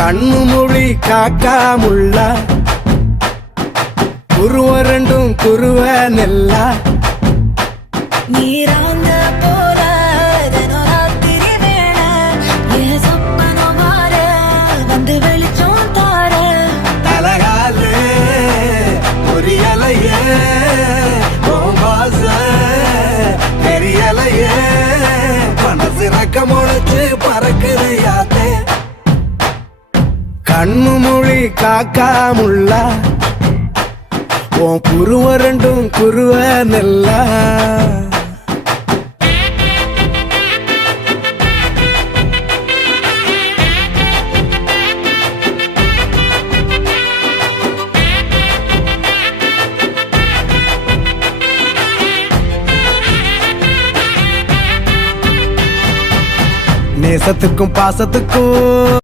கண்ணு மொழி காக்காமுள்ள குருவ ரெண்டும் குருவ நெல்லா நீராங்க போல தினராத்திரி வேளை என் சொப்பனம் மாற வந்து வெளிச்சம் தார தலகாலே பொரியலையே ஓம்பாச பெரியலையே மனசு ரக்க முளைச்சு பறக்குது யாத்தே கண்ணு மொழி காக்காமுள்ள உன் குருவ ரெண்டும் குருவ நெல்லா நேசத்துக்கும் பாசத்துக்கும்